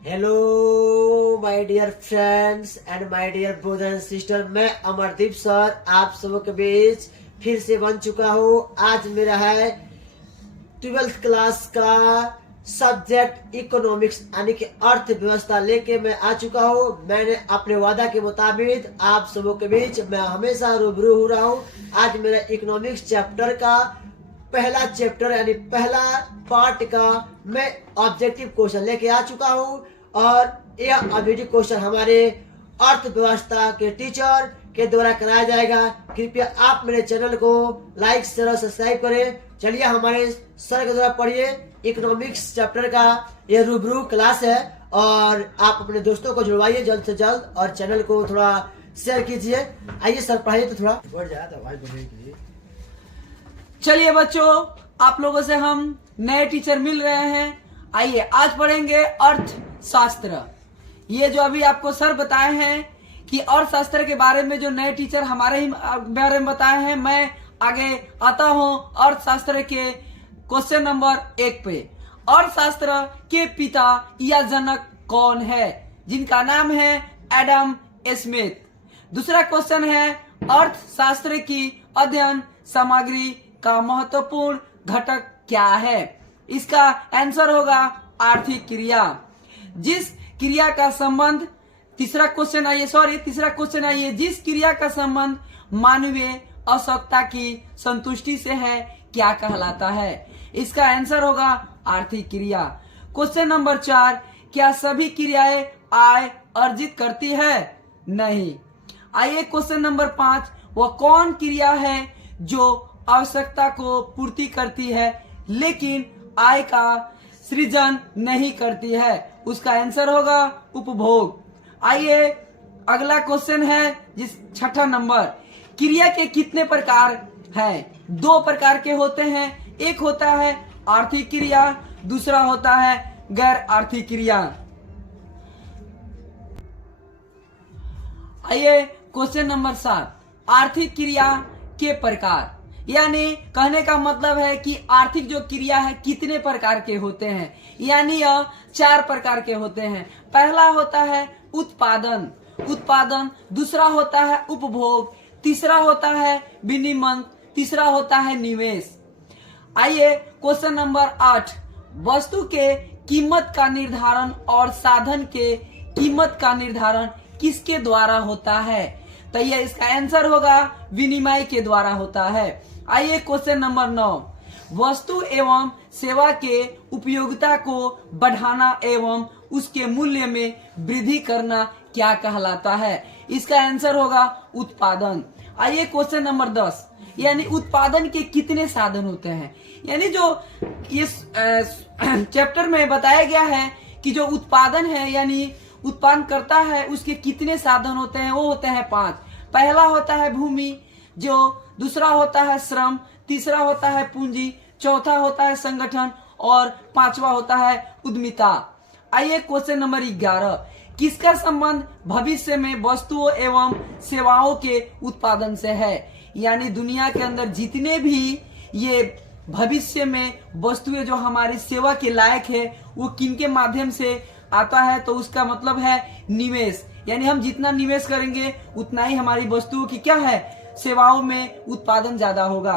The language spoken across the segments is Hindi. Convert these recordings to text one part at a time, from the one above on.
Hello my dear friends and my dear brother and sister, मैं अमरदीप सर आप सबों के बीच फिर से बन चुका हूँ। आज मेरा है 12th क्लास का सब्जेक्ट इकोनॉमिक्स यानी कि अर्थव्यवस्था लेके मैं आ चुका हूँ। मैंने अपने वादा के मुताबिक आप सबों के बीच मैं हमेशा रूबरू हो रहा हूँ। आज मेरा इकोनॉमिक्स चैप्टर का पहला चैप्टर यानी पहला पार्ट का मैं ऑब्जेक्टिव क्वेश्चन लेके आ चुका हूँ और यह ऑब्जेक्टिव क्वेश्चन हमारे अर्थव्यवस्था के टीचर के द्वारा कराया जाएगा। कृपया आप मेरे चैनल को लाइक शेयर और सब्सक्राइब करें। चलिए हमारे सर के द्वारा पढ़िए इकोनॉमिक्स चैप्टर का यह रूबरू क्लास है और आप अपने दोस्तों को जुड़वाइए जल्द से जल्द और चैनल को थोड़ा शेयर कीजिए। आइए सर पढ़ाइए तो थोड़ा बढ़ जाए तो आवाज बढ़ने के लिए। चलिए बच्चों, आप लोगों से हम नए टीचर मिल रहे हैं। आइए आज पढ़ेंगे अर्थशास्त्र। ये जो अभी आपको सर बताए हैं कि अर्थशास्त्र के बारे में जो नए टीचर हमारे ही बारे में बताए हैं, मैं आगे आता हूं अर्थशास्त्र के क्वेश्चन नंबर 1 पे। अर्थशास्त्र के पिता या जनक कौन है? जिनका नाम है एडम स्मिथ। दूसरा क्वेश्चन है अर्थशास्त्र की अध्ययन सामग्री का महत्वपूर्ण घटक क्या है? इसका आंसर होगा आर्थिक क्रिया। जिस क्रिया का संबंध तीसरा क्वेश्चन आइए जिस क्रिया का संबंध मानवीय आवश्यकता की संतुष्टि से है क्या कहलाता है? इसका आंसर होगा आर्थिक क्रिया। क्वेश्चन नंबर 4, क्या सभी क्रियाएं आय अर्जित करती है? नहीं। आइए क्वेश्चन नंबर 5, वह कौन क्रिया है जो आवश्यकता को पूर्ति करती है लेकिन आय का सृजन नहीं करती है? उसका आंसर होगा उपभोग। आइए अगला क्वेश्चन है जिस 6ठा नंबर, क्रिया के कितने प्रकार हैं? 2 प्रकार के होते हैं। एक होता है आर्थिक क्रिया, दूसरा होता है गैर आर्थिक क्रिया। आइए क्वेश्चन नंबर 7, आर्थिक क्रिया के प्रकार, यानी कहने का मतलब है कि आर्थिक जो क्रिया है कितने प्रकार के होते हैं, यानी यह 4 प्रकार के होते हैं। पहला होता है उत्पादन, दूसरा होता है उपभोग, तीसरा होता है विनिमय, तीसरा होता है निवेश। आइए क्वेश्चन नंबर 8, वस्तु के कीमत का निर्धारण और साधन के कीमत का निर्धारण किसके द्वारा होता है? तो ये इसका आंसर होगा विनिमय के द्वारा होता है। आइए क्वेश्चन नंबर 9, वस्तु एवं सेवा के उपयोगिता को बढ़ाना एवं उसके मूल्य में वृद्धि करना क्या कहलाता है? इसका आंसर होगा उत्पादन। आइए क्वेश्चन नंबर 10, यानी उत्पादन के कितने साधन होते हैं? यानी जो इस चैप्टर में बताया गया है कि जो उत्पादन है यानी उत्पादन करता है उसके कितने साधन होते हैं, वो होते हैं 5। पहला होता है भूमि, जो दूसरा होता है श्रम, तीसरा होता है पूंजी, चौथा होता है संगठन और 5वां होता है उद्यमिता। आइए क्वेश्चन नंबर 11, किसका संबंध भविष्य में वस्तुओं एवं सेवाओं के उत्पादन से है? यानी दुनिया के अंदर जितने भी ये भविष्य में वस्तुएं जो हमारी सेवा के लायक है वो किनके माध्यम से आता है? तो उसका मतलब है निवेश, यानी हम जितना निवेश करेंगे उतना ही हमारी वस्तुओं की क्या है, सेवाओं में उत्पादन ज्यादा होगा।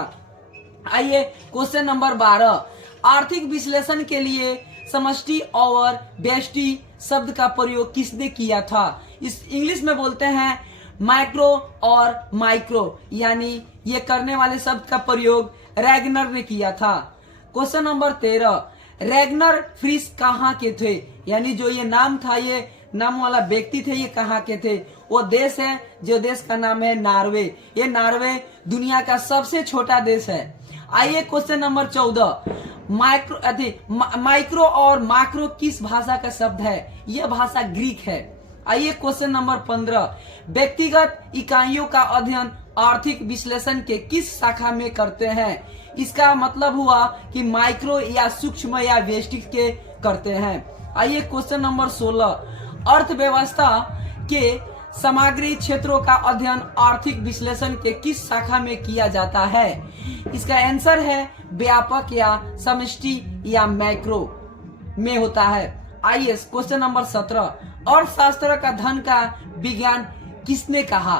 आइए क्वेश्चन नंबर 12, आर्थिक विश्लेषण के लिए समष्टि और व्यष्टि शब्द का प्रयोग किसने किया था? इस इंग्लिश में बोलते हैं माइक्रो और माइक्रो, यानी ये करने वाले शब्द का प्रयोग रैगनर ने किया था। क्वेश्चन नंबर 13, रैगनर फ्रिस कहाँ के थे? यानी जो ये नाम था, ये नाम वाला व्यक्ति थे, ये कहाँ के थे? वो देश है जो देश का नाम है नॉर्वे। ये नॉर्वे दुनिया का सबसे छोटा देश है। आइए क्वेश्चन नंबर 14, माइक्रो और मैक्रो किस भाषा का शब्द है? यह भाषा ग्रीक है। आइए क्वेश्चन नंबर 15, व्यक्तिगत इकाइयों का अध्ययन आर्थिक विश्लेषण के किस शाखा में करते हैं? इसका मतलब हुआ कि माइक्रो या सूक्ष्म या व्यष्टिक के करते हैं। आइए क्वेश्चन नंबर 16, अर्थव्यवस्था के सामग्री क्षेत्रों का अध्ययन आर्थिक विश्लेषण के किस शाखा में किया जाता है? इसका आंसर है व्यापक या समष्टि या मैक्रो में होता है। आइए क्वेश्चन नंबर 17, अर्थशास्त्र का धन का विज्ञान किसने कहा?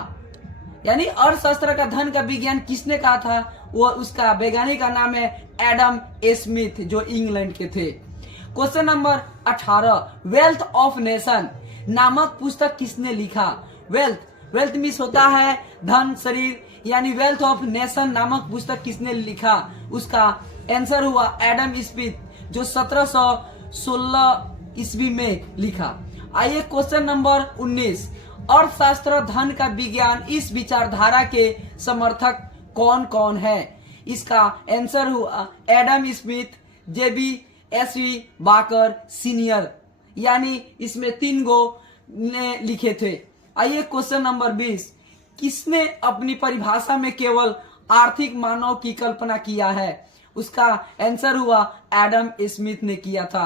यानी अर्थशास्त्र का धन का विज्ञान किसने कहा था? वो उसका वैज्ञानिक का नाम है एडम स्मिथ, जो इंग्लैंड के थे। Question number 18, wealth of nation नामक पुस्तक किसने लिखा? वेल्थ मीन्स होता है धन, शरीर, यानी वेल्थ ऑफ नेशन नामक पुस्तक किसने लिखा? उसका आंसर हुआ एडम स्मिथ, जो 1716 ईस्वी में लिखा। आइए क्वेश्चन नंबर 19, अर्थशास्त्र धन का विज्ञान इस विचारधारा के समर्थक कौन कौन है? इसका आंसर हुआ एडम स्मिथ, JBSV बाकर सीनियर, यानी इसमें 3 गो ने लिखे थे। आइए क्वेश्चन नंबर 20, किसने अपनी परिभाषा में केवल आर्थिक मानव की कल्पना किया है? उसका आंसर हुआ एडम स्मिथ ने किया था।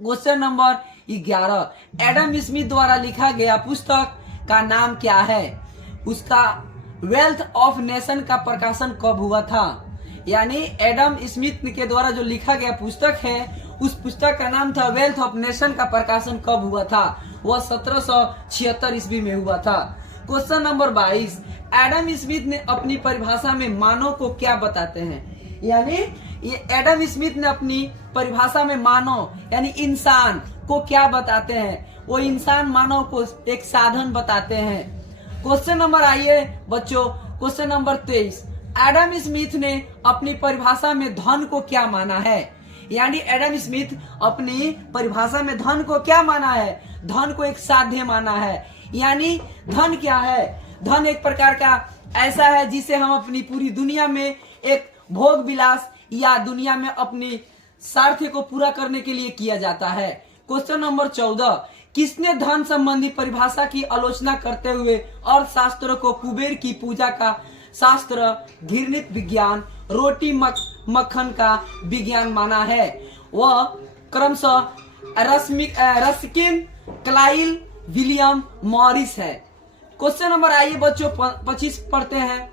क्वेश्चन नंबर 11, एडम स्मिथ द्वारा लिखा गया पुस्तक का नाम क्या है? उसका वेल्थ ऑफ नेशन का प्रकाशन कब हुआ था? यानी एडम स्मिथ के द्वारा जो लिखा गया पुस्तक है, उस पुस्तक का नाम था वेल्थ ऑफ नेशन का प्रकाशन कब हुआ था? वह 1776 ईस्वी में हुआ था। क्वेश्चन नंबर 22, एडम स्मिथ ने अपनी परिभाषा में मानव को क्या बताते हैं? यानी ये एडम स्मिथ ने अपनी परिभाषा में मानव यानी इंसान को क्या बताते हैं? वो इंसान मानव को एक साधन बताते हैं। क्वेश्चन नंबर आइए बच्चों, क्वेश्चन नंबर 23, एडम स्मिथ ने अपनी परिभाषा में धन को क्या माना है? यानी एडम स्मिथ अपनी परिभाषा में धन को क्या माना है? धन को एक साध्य माना है। यानी धन क्या है? धन एक प्रकार का ऐसा है जिसे हम अपनी पूरी दुनिया में एक भोग विलास या दुनिया में अपनी स्वार्थ को पूरा करने के लिए किया जाता है। क्वेश्चन नंबर 14, किसने धन संबंधी परिभाषा की आलोचना करते हुए अर्थशास्त्र को कुबेर की पूजा का शास्त्र, घृणित विज्ञान, रोटी मक्खन का विज्ञान माना है? वह क्रमशः रस्किन, क्लाइल, विलियम मॉरिस है। क्वेश्चन नंबर आइए बच्चों 25 पढ़ते हैं,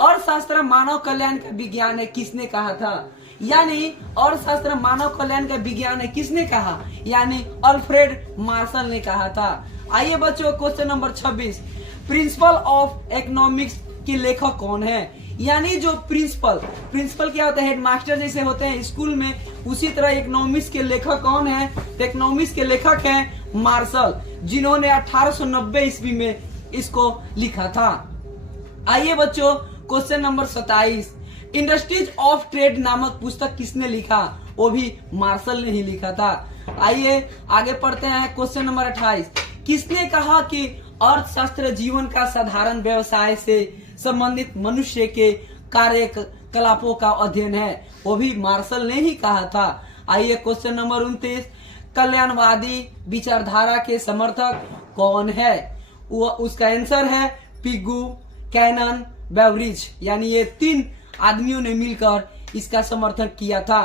अर्थशास्त्र मानव कल्याण का विज्ञान है किसने कहा था? यानी अर्थशास्त्र मानव कल्याण का विज्ञान है किसने कहा? यानी अल्फ्रेड मार्शल ने कहा था। आइए बच्चों question number 26, principle of economics के लेखक कौन है? यानी जो प्रिंसिपल क्या होता है? हेडमास्टर जैसे होते हैं स्कूल में, उसी तरह इकोनॉमिक्स के लेखक कौन है? इकोनॉमिक्स के लेखक हैं मार्शल, जिन्होंने 1890 ईस्वी में इसको लिखा था। आइए बच्चों question number 27, industries of trade नामक पुस्तक किसने लिखा? वो भी मार्शल ने ही लिखा था। आइए आगे पढ़ते हैं क्वेश्चन नंबर 28, किसने कहा कि अर्थशास्त्र जीवन का साधारण व्यवसाय से संबंधित मनुष्य के कार्यकलापों का अध्ययन है? वो भी मार्शल ने ही कहा था। आइए क्वेश्चन नंबर 29, कल्याणवादी विचारधारा के समर्थक कौन है? वो उसका आंसर है पिगू, कैनन, बेवरिज, यानी ये 3 आदमियों ने मिलकर इसका समर्थन किया था।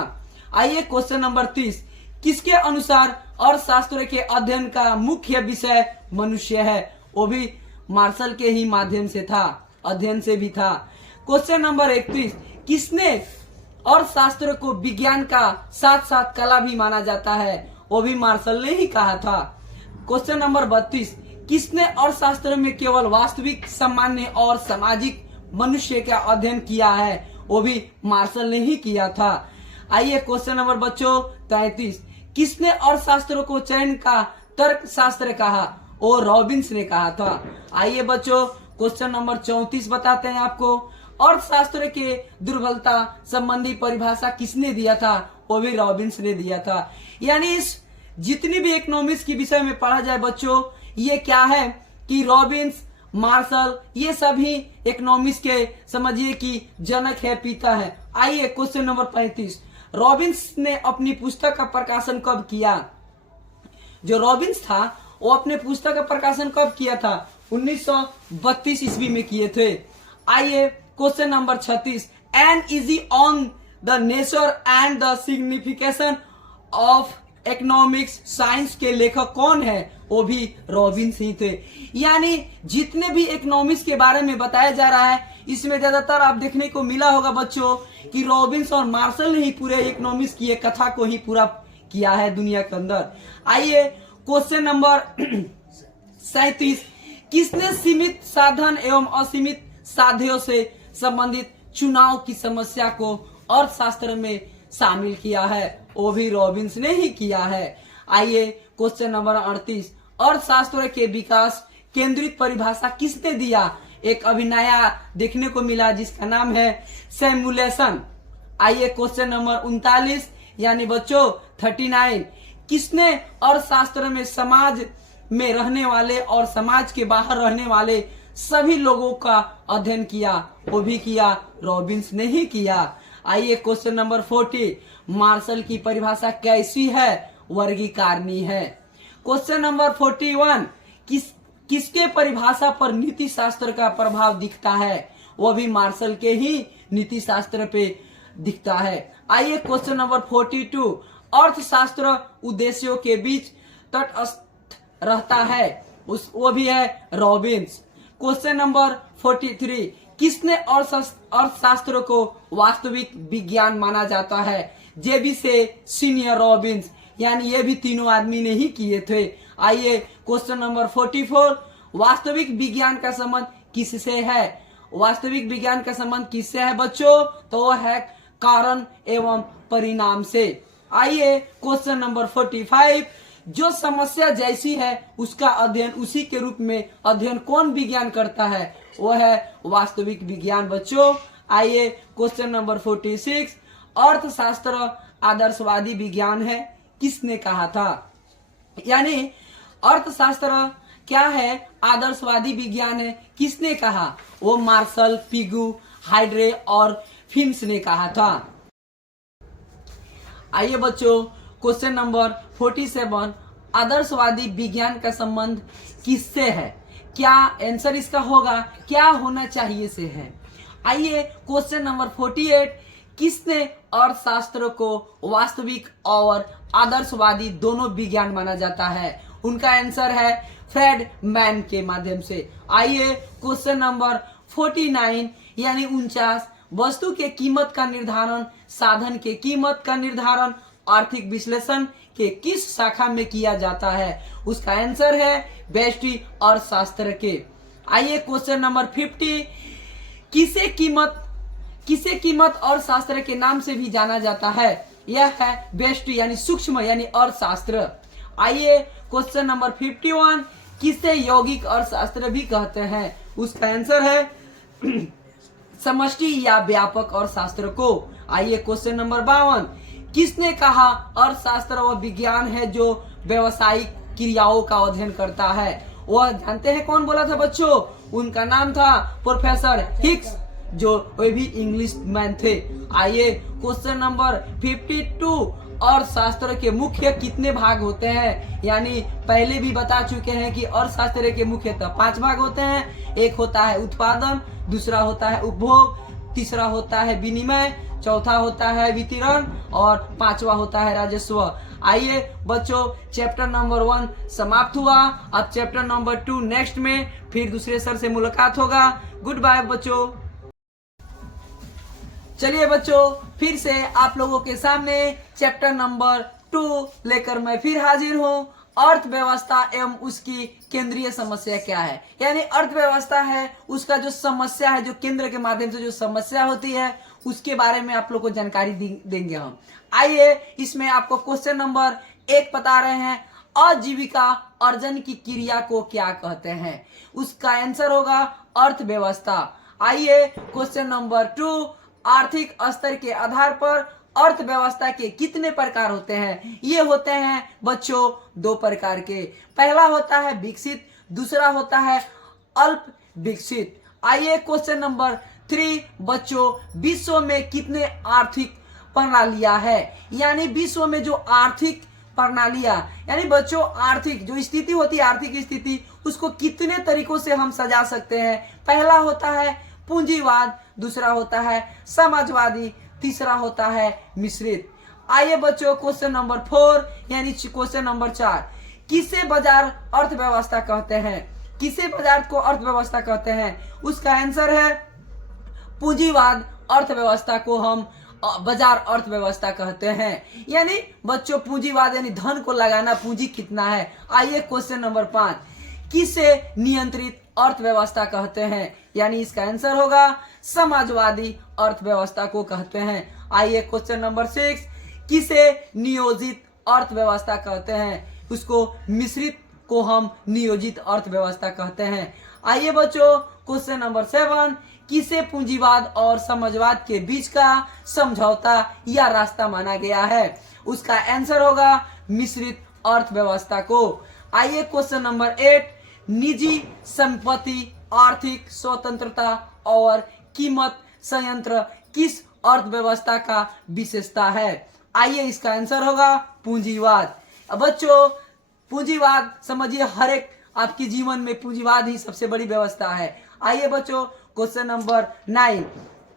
आइए क्वेश्चन नंबर 30, किसके अनुसार अर्थशास्त्र के अध्ययन का मुख्य विषय मनुष्य है? वो भी मार्शल के ही माध्यम से था, अध्ययन से भी था। क्वेश्चन नंबर 31, किसने अर्थशास्त्र को विज्ञान का साथ साथ कला भी माना जाता है? वो भी मार्शल ने ही कहा था। क्वेश्चन नंबर 32, किसने अर्थशास्त्र में केवल वास्तविक, सामान्य और सामाजिक मनुष्य का अध्ययन किया है? वो भी मार्शल ने ही किया था। आइए क्वेश्चन नंबर बच्चों 33, किसने अर्थशास्त्र को चयन का तर्क शास्त्र कहा? वो रॉबिन्स ने कहा था। आइए बच्चों क्वेश्चन नंबर 34 बताते हैं आपको, अर्थशास्त्र के दुर्बलता संबंधी परिभाषा किसने दिया था? वो भी रॉबिन्स ने दिया था। यानी इस जितनी भी इकोनॉमिक्स के विषय में पढ़ा जाए बच्चों, ये क्या है कि रॉबिन्स, मार्शल, ये सभी इकोनॉमिक्स के समझिए कि जनक है, पिता है। आइए क्वेश्चन नंबर 35, रॉबिन्स ने अपनी पुस्तक का प्रकाशन कब किया? जो रॉबिन्स था वो अपने पुस्तक का प्रकाशन कब किया था? 1932 ईस्वी में किए थे। आइए question number 36, an easy on the nature and the signification of economics science के लेखक कौन है? वो भी रॉबिन्स ही थे। यानी जितने भी इकोनॉमिक्स के बारे में बताया जा रहा है, इसमें ज्यादातर आप देखने को मिला होगा बच्चों कि रॉबिन्स और मार्शल ने ही पूरे इकोनॉमिक्स की एक कथा को ही पूरा किया है दुनिया के अंदर। आइए क्वेश्चन नंबर 37, किसने सीमित साधन एवं असीमित साध्यों से संबंधित चुनाव की समस्या को अर्थशास्त्र में शामिल किया है? वो भी रॉबिन्स ने ही किया है। आइए क्वेश्चन नंबर 38, अर्थशास्त्र के विकास केंद्रित परिभाषा किसने दिया? एक अभी नया देखने को मिला जिसका नाम है सिमुलेशन। आइए क्वेश्चन नंबर 39 यानी बच्चों 39, किसने अर्थशास्त्र में समाज में रहने वाले और समाज के बाहर रहने वाले सभी लोगों का अध्ययन किया? वो भी किया रॉबिन्स ने ही किया। आइए क्वेश्चन नंबर 40, मार्शल की परिभाषा कैसी है? वर्गीकारणी है। क्वेश्चन नंबर 41, किसके परिभाषा पर नीति शास्त्र का प्रभाव दिखता है? वो भी मार्शल के ही नीति शास्त्र पे दिखता है। आइए क्वेश्चन नंबर 42, अर्थशास्त्र उद्देश्यों के बीच तटस्थ रहता है? वो भी है रॉबिन्स। क्वेश्चन नंबर 43, किसने अर्थशास्त्र को वास्तविक विज्ञान माना जाता है? जेबी से सीनियर रॉबिन्स, यानी ये भी तीनों आदमी ने ही किए थे। आइए क्वेश्चन नंबर 44, वास्तविक विज्ञान का संबंध किससे है? वास्तविक विज्ञान का संबंध किससे है बच्चों? तो वो है कारण एवं परिणाम से। आइए क्वेश्चन नंबर 45, जो समस्या जैसी है उसका अध्ययन उसी के रूप में अध्ययन कौन विज्ञान करता है? वो है वास्तविक विज्ञान बच्चों। आइए क्वेश्चन नंबर 46, अर्थशास्त्र आदर्शवादी विज्ञान है, किसने कहा था? यानी अर्थशास्त्र क्या है? आदर्शवादी विज्ञान है, किसने कहा? वो मार्शल, पिगू, हाइड्रे और फिन्स ने कहा था। आइए बच्चों क्वेश्चन नंबर 47, आदर्शवादी विज्ञान का संबंध किससे है? क्या आंसर इसका होगा क्या होना चाहिए से है। आइए क्वेश्चन नंबर 48, किसने अर्थशास्त्र को वास्तविक और आदर्शवादी दोनों विज्ञान माना जाता है? उनका आंसर है फ्रेड मैन के माध्यम से। आइए क्वेश्चन नंबर 49 यानी 49, वस्तु के कीमत का निर्धारण, साधन के कीमत का निर्धारण आर्थिक विश्लेषण के किस शाखा में किया जाता है? उसका आंसर है व्यष्टि अर्थशास्त्र के। आइए क्वेश्चन नंबर 50, किसे कीमत अर्थशास्त्र के नाम से भी जाना जाता है? यह है व्यष्टि यानी सूक्ष्म यानी अर्थशास्त्र। आइए क्वेश्चन नंबर 51, किसे यौगिक अर्थशास्त्र भी कहते हैं? उसका आंसर है समष्टि या व्यापक अर्थशास्त्र को। आइए क्वेश्चन नंबर 52, किसने कहा अर्थशास्त्र वह विज्ञान है जो व्यवसायिक क्रियाओं का अध्ययन करता है? वह जानते हैं कौन बोला था बच्चों? उनका नाम था प्रोफेसर हिक्स, जो वे भी इंग्लिश मैन थे। आइए क्वेश्चन नंबर 52, अर्थशास्त्र के मुख्य कितने भाग होते हैं? यानी पहले भी बता चुके हैं कि अर्थशास्त्र के मुख्यतः 5 भाग होते हैं। एक होता है उत्पादन, दूसरा होता है उपभोग, तीसरा होता है विनिमय, चौथा होता है वितरण और पांचवा होता है राजस्व। आइए बच्चों चैप्टर नंबर 1 समाप्त हुआ। अब चैप्टर नंबर 2 नेक्स्ट में फिर दूसरे सर से मुलाकात होगा। गुड बाय बच्चों। चलिए बच्चों फिर से आप लोगों के सामने चैप्टर नंबर 2 लेकर मैं फिर हाजिर हूँ। अर्थव्यवस्था एवं उसकी केंद्रीय समस्या क्या है? यानी अर्थव्यवस्था है उसका जो समस्या है, जो केंद्र के माध्यम से जो समस्या होती है उसके बारे में आप लोग को जानकारी देंगे हम। आइए इसमें आपको क्वेश्चन नंबर 1 बता रहे हैं, आजीविका अर्जन की क्रिया को क्या कहते हैं? उसका आंसर होगा अर्थव्यवस्था। आइए क्वेश्चन नंबर 2, आर्थिक स्तर के आधार पर अर्थव्यवस्था के कितने प्रकार होते हैं? ये होते हैं बच्चों 2 प्रकार के। पहला होता है विकसित, दूसरा होता है अल्प विकसित। आइए क्वेश्चन नंबर 3 बच्चों, विश्व में कितने आर्थिक प्रणालियां है? यानी विश्व में जो आर्थिक प्रणालियां यानी बच्चों आर्थिक जो स्थिति होती है, आर्थिक स्थिति, उसको कितने तरीकों से हम सजा सकते हैं? पहला होता है पूंजीवाद, दूसरा होता है समाजवादी, तीसरा होता है मिश्रित। आइए बच्चों क्वेश्चन नंबर 4 यानी क्वेश्चन नंबर 4, किसे बाजार अर्थव्यवस्था कहते हैं? किसे बाजार को अर्थव्यवस्था कहते हैं? उसका आंसर है पूंजीवाद अर्थव्यवस्था को हम बाजार अर्थव्यवस्था कहते हैं। यानी बच्चों पूंजीवाद यानी धन को लगाना, पूंजी कितना है। आइए क्वेश्चन नंबर 5, किसे नियंत्रित अर्थव्यवस्था कहते हैं? यानी इसका आंसर होगा समाजवादी अर्थव्यवस्था को कहते हैं। आइए क्वेश्चन नंबर 6, किसे नियोजित अर्थव्यवस्था कहते हैं? उसको मिश्रित को हम नियोजित अर्थव्यवस्था कहते हैं। आइए बच्चों क्वेश्चन नंबर 7, किसे पूंजीवाद और समाजवाद के बीच का समझौता या रास्ता माना गया है? उसका आंसर होगा मिश्रित अर्थव्यवस्था को। आइए क्वेश्चन नंबर 8, निजी संपत्ति, आर्थिक स्वतंत्रता और कीमत संयंत्र किस अर्थव्यवस्था का विशेषता है? आइए इसका आंसर होगा पूंजीवाद। अब बच्चों पूंजीवाद समझिए, हर एक आपके जीवन में पूंजीवाद ही सबसे बड़ी व्यवस्था है। आइए बच्चों क्वेश्चन नंबर 9,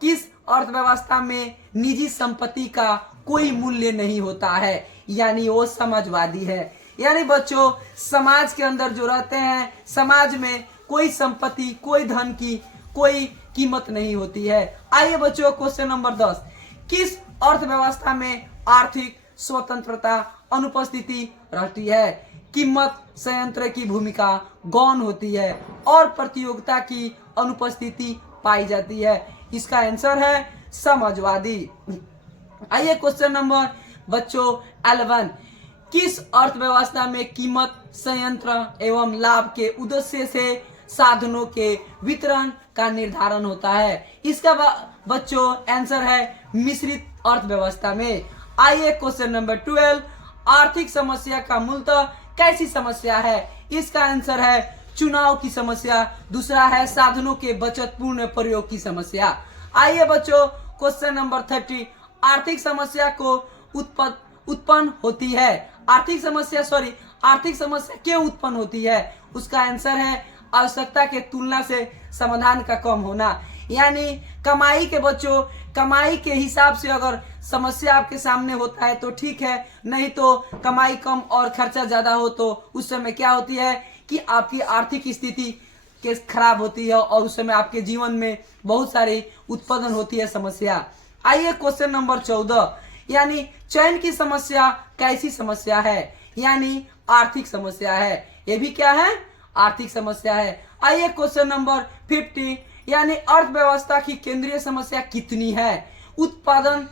किस अर्थव्यवस्था में निजी संपत्ति का कोई मूल्य नहीं होता है? यानी वो समाजवादी है। यानी बच्चों समाज के अंदर जो रहते हैं, समाज में कोई संपत्ति, कोई धन की कोई कीमत नहीं होती है। आइए बच्चों क्वेश्चन नंबर 10, किस अर्थव्यवस्था में आर्थिक स्वतंत्रता अनुपस्थिति रहती है? कीमत संयंत्र की भूमिका गौण होती है और प्रतियोगिता की अनुपस्थिति पाई जाती है। इसका आंसर है समाजवादी। आइए क्वेश्चन नंबर बच्चों 11, किस अर्थव्यवस्था में कीमत संयंत्र एवं लाभ के उद्देश्य से साधनों के वितरण का निर्धारण होता है? इसका बच्चों आंसर है मिश्रित अर्थव्यवस्था में। आइए क्वेश्चन नंबर 12, आर्थिक समस्या का मूलतः कैसी समस्या है? इसका आंसर है चुनाव की समस्या। दूसरा है साधनों के बचत पूर्ण प्रयोग की समस्या। आइए बच्चों क्वेश्चन नंबर 30, आर्थिक समस्या को उत्पन्न होती है। आर्थिक समस्या क्यों उत्पन्न होती है? उसका आंसर है आवश्यकता के तुलना से समाधान का कम होना। यानी कमाई के हिसाब से अगर समस्या आपके सामने होता है तो ठीक है, नहीं तो कमाई कम और खर्चा ज्यादा हो तो उस समय क्या होती है कि आपकी आर्थिक स्थिति के खराब होती है और उस समय आपके जीवन में बहुत सारी उत्पादन होती है समस्या। आइए क्वेश्चन नंबर 14, यानी चयन की समस्या कैसी समस्या है? यानी आर्थिक समस्या है। ये भी क्या है? आर्थिक समस्या है। आइए क्वेश्चन नंबर 15, यानी अर्थव्यवस्था की केंद्रीय समस्या कितनी है? उत्पादन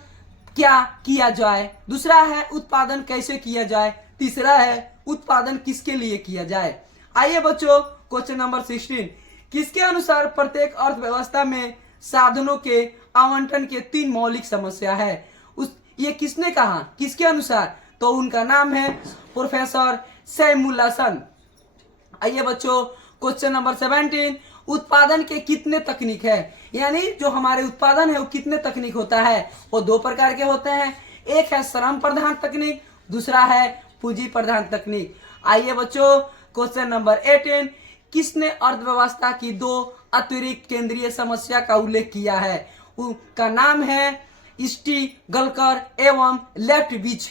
क्या किया जाए? दूसरा है उत्पादन कैसे किया जाए? तीसरा है उत्पादन किसके लिए किया जाए? आइए बच्चों क्वेश्चन नंबर 16, किसके अनुसार प्रत्येक अर्थव्यवस्था में साधनों के आवंटन के 3 मौलिक समस्या है? ये किसने कहा, किसके अनुसार? तो उनका नाम है प्रोफेसर सैमुअलसन। आइए बच्चों क्वेश्चन नंबर 17, उत्पादन के कितने तकनीक है? यानी जो हमारे उत्पादन है वो कितने तकनीक होता है? वो 2 प्रकार के होते हैं, एक है श्रम प्रधान तकनीक, दूसरा है पूंजी प्रधान तकनीक। आइए बच्चों क्वेश्चन नंबर 18, किसने अर्थव्यवस्था की 2 अतिरिक्त केंद्रीय समस्या का उल्लेख किया है? उनका नाम है स्टीगलकर एवं लेफ्टविच।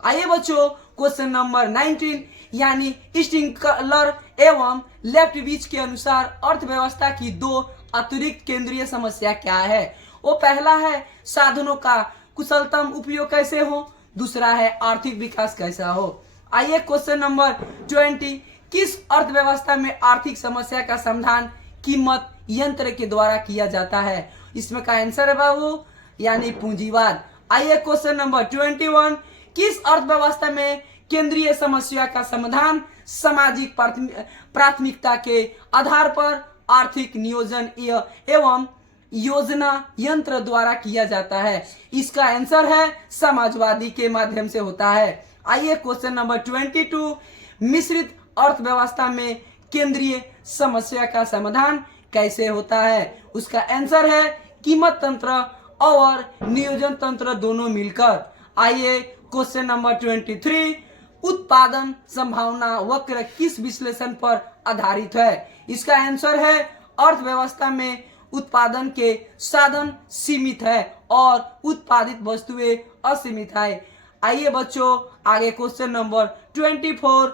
आइए बच्चों क्वेश्चन नंबर 19, यानी स्टीगलर एवं लेफ्टविच के अनुसार अर्थव्यवस्था की 2 अतिरिक्त केंद्रीय समस्या क्या है? वो पहला है साधनों का कुशलतम उपयोग कैसे हो, दूसरा है आर्थिक विकास कैसा हो। आइए क्वेश्चन नंबर 20, किस अर्थव्यवस्था में आर्थिक समस्या का समाधान कीमत यंत्र के द्वारा किया जाता है? इसमें का आंसर है बाबू यानी पूंजीवाद। आइए क्वेश्चन नंबर 21, किस अर्थव्यवस्था में केंद्रीय समस्या का समाधान सामाजिक प्राथमिकता के आधार पर आर्थिक नियोजन एवं योजना यंत्र द्वारा किया जाता है? इसका आंसर है समाजवादी के माध्यम से होता है। आइए क्वेश्चन नंबर 22, मिश्रित अर्थव्यवस्था में केंद्रीय समस्या का समाधान कैसे होता है? उसका आंसर है कीमत तंत्र और नियोजन तंत्र दोनों मिलकर। आइए क्वेश्चन नंबर 23, उत्पादन संभावना वक्र किस विश्लेषण पर आधारित है? इसका आंसर है अर्थव्यवस्था में उत्पादन के साधन सीमित है और उत्पादित वस्तुएं असीमित है। आइए बच्चों आगे क्वेश्चन नंबर 24,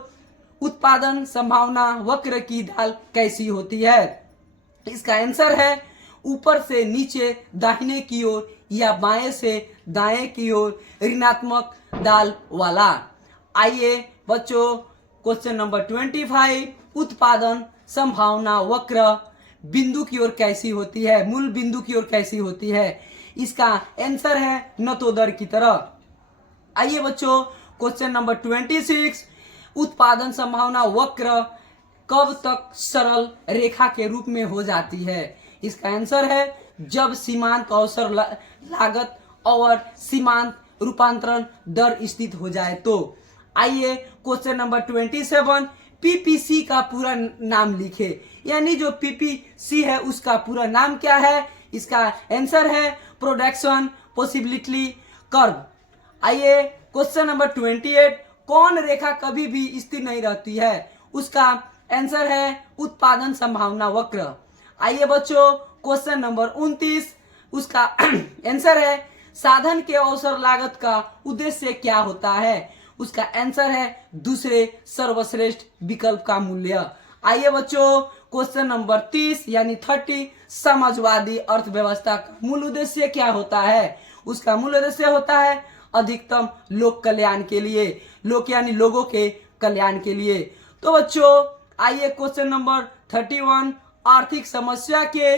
उत्पादन संभावना वक्र की ढाल कैसी होती है? इसका आंसर है ऊपर से नीचे दाहिने की ओर या बाएं से दाएं की ओर ऋणात्मक दाल वाला। आइए बच्चों क्वेश्चन नंबर 25, उत्पादन संभावना वक्र बिंदु की ओर कैसी होती है, मूल बिंदु की ओर कैसी होती है। इसका आंसर है नतोदर की तरह। आइए बच्चों क्वेश्चन नंबर 26, उत्पादन संभावना वक्र कब तक सरल रेखा के रूप में हो जाती है। इसका आंसर है जब सीमांत अवसर लागत और सीमांत रूपांतरण दर स्थित हो जाए तो। आइए क्वेश्चन नंबर 27, पीपीसी का पूरा नाम लिखे, यानी जो पीपीसी है उसका पूरा नाम क्या है। इसका आंसर है प्रोडक्शन पॉसिबिलिटी कर्व। आइए क्वेश्चन नंबर 28, कौन रेखा कभी भी स्थिर नहीं रहती है। उसका आंसर है उत्पादन संभावना वक्र। आइए बच्चों क्वेश्चन नंबर 29, उसका आंसर है साधन के अवसर लागत का उद्देश्य क्या होता है। उसका आंसर है दूसरे सर्वश्रेष्ठ विकल्प का मूल्य। आइए बच्चों क्वेश्चन नंबर 30 यानी 30, समाजवादी अर्थव्यवस्था का मूल उद्देश्य क्या होता है। उसका मूल उद्देश्य होता है अधिकतम लोक कल्याण के लिए, लोक यानी लोगों के कल्याण के लिए। तो बच्चों आइए क्वेश्चन नंबर 31, आर्थिक समस्या के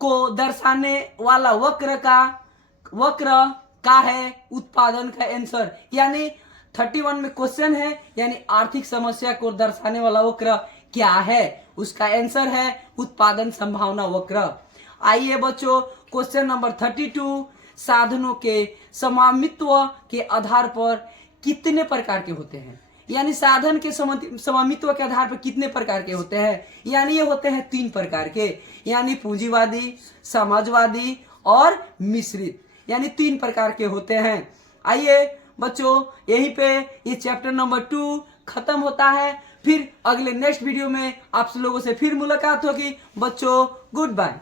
को दर्शाने वाला वक्र का है उत्पादन का आंसर। यानी 31 में क्वेश्चन है, यानी आर्थिक समस्या को दर्शाने वाला वक्र क्या है। उसका आंसर है उत्पादन संभावना वक्र। आइए बच्चों क्वेश्चन नंबर 32, साधनों के समामित्व के आधार पर कितने प्रकार के होते हैं। यानी साधन के समामित्व के आधार पर कितने प्रकार के होते हैं। यानी ये होते हैं 3 प्रकार के, यानी पूंजीवादी, समाजवादी और मिश्रित, यानी 3 प्रकार के होते हैं। आइए बच्चों यहीं पे ये चैप्टर नंबर 2 खत्म होता है। फिर अगले नेक्स्ट वीडियो में आप लोगों से फिर मुलाकात होगी। बच्चों गुड बाय।